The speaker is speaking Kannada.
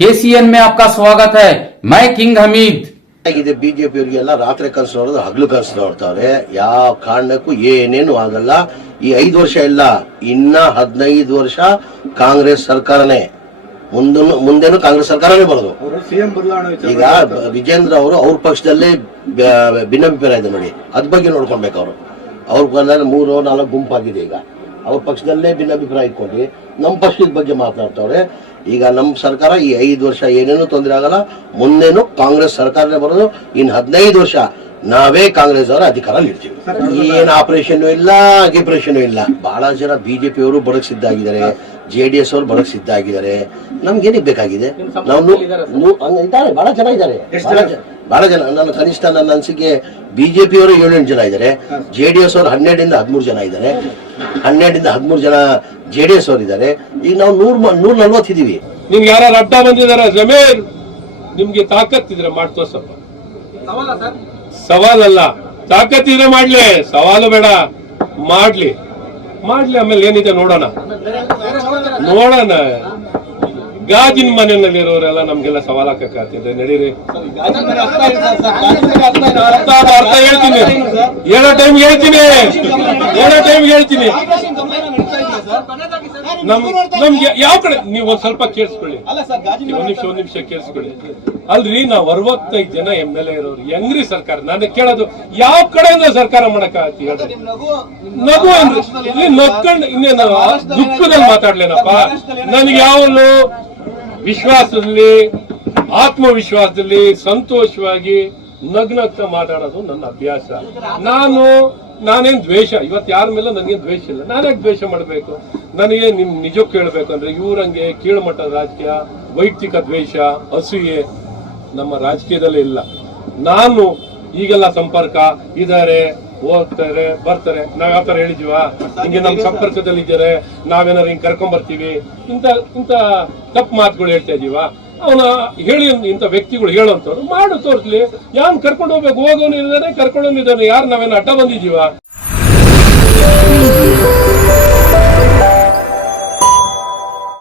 KCN में आपका स्वागत है। मैं किंग हमीद। ಆಗಿದೆ ಬಿಜೆಪಿಯವರಿಗೆಲ್ಲ ರಾತ್ರಿ ಕನಸು ನೋಡೋದು ಹಗಲು ಕನಸು ನೋಡ್ತಾವ್ರೆ. ಯಾವ ಕಾರಣಕ್ಕೂ ಏನೇನು ಆಗಲ್ಲ. ಈ 5 ವರ್ಷ ಇಲ್ಲ, ಇನ್ನ 15 ವರ್ಷ ಕಾಂಗ್ರೆಸ್ ಸರ್ಕಾರನೇ, ಮುಂದೇನು ಕಾಂಗ್ರೆಸ್ ಸರ್ಕಾರನೇ ಬರೋದು. ಈಗ ವಿಜೇಂದ್ರ ಅವರು ಅವ್ರ ಪಕ್ಷದಲ್ಲೇ ಭಿನ್ನಾಭಿಪ್ರಾಯ ಇದೆ ನೋಡಿ, ಅದ್ ಬಗ್ಗೆ ನೋಡ್ಕೊಳ್ಬೇಕು. ಅವ್ರ 3-4 ಗುಂಪಾಗಿದೆ. ಈಗ ಅವ್ರ ಪಕ್ಷದಲ್ಲೇ ಭಿನ್ನಾಭಿಪ್ರಾಯ ಇಟ್ಕೊಂಡು ನಮ್ಮ ಪಕ್ಷದ ಬಗ್ಗೆ ಮಾತನಾಡ್ತಾವ್ರೆ. ಈಗ ನಮ್ಮ ಸರ್ಕಾರ ಈ 5 ವರ್ಷ ಏನೇನು ತೊಂದರೆ ಆಗಲ್ಲ, ಮುಂದೇನು ಕಾಂಗ್ರೆಸ್ ಸರ್ಕಾರನೇ ಬರೋದು. ಇನ್ 15 ವರ್ಷ ನಾವೇ ಕಾಂಗ್ರೆಸ್ ಅವರ ಅಧಿಕಾರ ನೀಡ್ತೀವಿ. ಏನ್ ಆಪರೇಷನ್ ಇಲ್ಲ, ಗಿಪರೇಷನ್ ಇಲ್ಲ. ಬಹಳ ಜನ ಬಿಜೆಪಿ ಅವರು ಬಡಕ್ ಸಿದ್ಧ ಆಗಿದ್ದಾರೆ, JDS ಅವರು ಬಡಕ್ ಸಿದ್ಧ ಆಗಿದ್ದಾರೆ. ನಮ್ಗೇನಿಗೆ ಬೇಕಾಗಿದೆ? ನಾವು ಇದ್ದಾರೆ, ಬಹಳ ಜನ ಇದ್ದಾರೆ, ಬಹಳ ಜನ. ನನ್ನ ಕನಿಷ್ಠ ನನ್ನ ಅನಿಸಿಕೆ ಬಿಜೆಪಿ ಅವರು 7-8 ಜನ ಇದ್ದಾರೆ, JDS ಅವರು 12-13 ಜನ ಇದ್ದಾರೆ, 12-13 ಜನ JDS ಅವರು ಇದ್ದಾರೆ. ಈಗ ನಾವು 140 ಇದೀವಿ. ನಿಮ್ಗೆ ಯಾರು ಅಡ್ಡ ಬಂದಿದಾರ? ಜಮೀರ್ ನಿಮ್ಗೆ ತಾಕತ್ತಿದ್ರೆ ಮಾಡಿ ತೋರ್ಸಪ್ಪ. ಸವಾಲಲ್ಲ, ತಾಕತ್ತಿದ್ರೆ ಮಾಡ್ಲಿ, ಸವಾಲು ಬೇಡ. ಮಾಡ್ಲಿ, ಆಮೇಲೆ ಏನಿದೆ ನೋಡೋಣ. ಗಾಜಿನ ಮನೆಯಲ್ಲಿರೋರೆಲ್ಲ ನಮ್ಗೆಲ್ಲ ಸವಾಲ್ ಹಾಕಕ್ಕಾಗ್ತಿದೆ. ನಡೀರಿ, ಅರ್ಥ ಹೇಳ್ತೀನಿ, ಹೇಳೋ ಟೈಮ್ಗೆ ಹೇಳ್ತೀನಿ. ನಮ್ಗೆ ಯಾವ ಕಡೆ ನೀವು ಒಂದ್ ಸ್ವಲ್ಪ ಕೇಳಿಸ್ಕೊಳ್ಳಿ, ಒಂದ್ ನಿಮಿಷ ಕೇಳಿಸ್ಕೊಳ್ಳಿ. ಅಲ್ರಿ, ನಾವ್ 65 ಜನ MLA ಇರೋರು, ಹೆಂಗ್ರಿ ಸರ್ಕಾರ? ನಾನು ಕೇಳೋದು, ಯಾವ ಕಡೆಯಿಂದ ಸರ್ಕಾರ ಮಾಡಕ್ಕಾಗತ್ತಿ ಹೇಳ್ರಿ? ನಗು ಅಂದ್ರೆ ಇಲ್ಲಿ ನಕ್ಕೊಂಡು ಇನ್ನೇನು ದುಃಖದಲ್ಲಿ ಮಾತಾಡ್ಲೇನಪ್ಪ. ನನ್ಗೆ ಯಾವನು ವಿಶ್ವಾಸದಲ್ಲಿ, ಆತ್ಮವಿಶ್ವಾಸದಲ್ಲಿ ಸಂತೋಷವಾಗಿ ನಗ್ನಗ್ತಾ ಮಾತಾಡೋದು ನನ್ನ ಅಭ್ಯಾಸ. ನಾನೇನ್ ದ್ವೇಷ, ಇವತ್ತು ಯಾರ ಮೇಲೆ ನನಗೇನು ದ್ವೇಷ ಇಲ್ಲ. ನಾನ್ಯಾಕೆ ದ್ವೇಷ ಮಾಡಬೇಕು? ನನಗೆ ನಿಜಕ್ಕೆ ಕೇಳಬೇಕು ಅಂದ್ರೆ ಇವ್ರಂಗೆ ಕೀಳುಮಟ್ಟದ ರಾಜಕೀಯ, ವೈಯಕ್ತಿಕ ದ್ವೇಷ, ಅಸೂಯೆ ನಮ್ಮ ರಾಜಕೀಯದಲ್ಲೇ ಇಲ್ಲ. ನಾನು ಈಗೆಲ್ಲ ಸಂಪರ್ಕ ಇದಾರೆ, ಹೋಗ್ತಾರೆ, ಬರ್ತಾರೆ. ನಾವ್ ಯಾವ ತರ ಹೇಳಿದ್ವ, ಹಿಂಗೆ ನಮ್ ಸಂಪರ್ಕದಲ್ಲಿ ಇದ್ದಾರೆ, ನಾವೇನಾರು ಹಿಂಗ್ ಕರ್ಕೊಂಡ್ ಬರ್ತೀವಿ, ಇಂತ ತಪ್ಪು ಮಾತುಗಳು ಹೇಳ್ತಾ ಇದೀವ. ಅವನ ಹೇಳಿ, ಇಂಥ ವ್ಯಕ್ತಿಗಳು ಹೇಳೋಂಥವ್ರು ಮಾಡು ತೋರಿಸ್ಲಿ. ಯಾನ್ ಕರ್ಕೊಂಡು ಹೋಗ್ಬೇಕು, ಹೋಗೋನಿದ್ದಾನೆ, ಕರ್ಕೊಂಡೋಗಿದ್ದಾನೆ. ಯಾರು ನಾವೇನು ಅಡ್ಡ ಬಂದಿದೀವ?